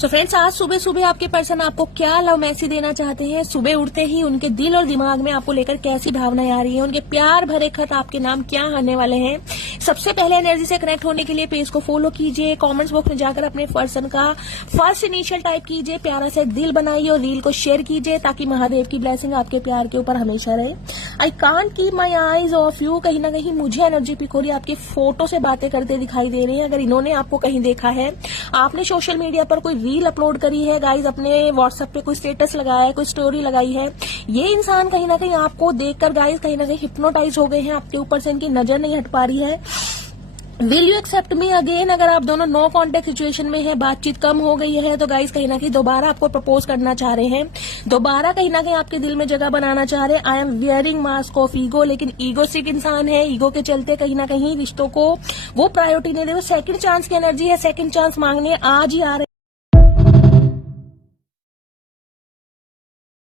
So friends, आज सुबह सुबह आपके पर्सन आपको क्या लव मैसेज देना चाहते हैं, सुबह उठते ही उनके दिल और दिमाग में आपको लेकर कैसी भावनाएं आ रही है, उनके प्यार भरे खत आपके नाम क्या आने वाले हैं। सबसे पहले एनर्जी से कनेक्ट होने के लिए पेज को फॉलो कीजिए, कमेंट्स बॉक्स में जाकर अपने पर्सन का फर्स्ट इनिशियल टाइप कीजिए, प्यारा से दिल बनाइए और रील को शेयर कीजिए ताकि महादेव की ब्लेसिंग आपके प्यार के ऊपर हमेशा रहे। I can't keep my eyes of you, कहीं ना कहीं मुझे एनर्जी पिक हो रही है, आपकी फोटो से बातें करते दिखाई दे रही है। अगर इन्होंने आपको कहीं देखा है, आपने सोशल मीडिया पर कोई रील अपलोड करी है गाइज, अपने व्हाट्सएप पे कोई स्टेटस लगाया है, कोई स्टोरी लगाई है, ये इंसान कहीं ना कहीं आपको देखकर गाइज कहीं ना कहीं हिप्नोटाइज हो गए हैं, आपके ऊपर से इनकी नजर नहीं हट पा रही है। Will you accept me again, अगर आप दोनों नो कॉन्टेक्ट सिचुएशन में है, बातचीत कम हो गई है, तो गाइज कहीं ना कहीं दोबारा आपको प्रपोज करना चाह रहे हैं, दोबारा कहीं ना कहीं आपके दिल में जगह बनाना चाह रहे हैं। I am wearing mask of ego, लेकिन ईगोस्टिक इंसान है, ईगो के चलते कहीं ना कहीं रिश्तों को वो प्रायोरिटी नहीं दे, वो सेकंड चांस की एनर्जी है, सेकंड चांस मांगने आज ही आ रहे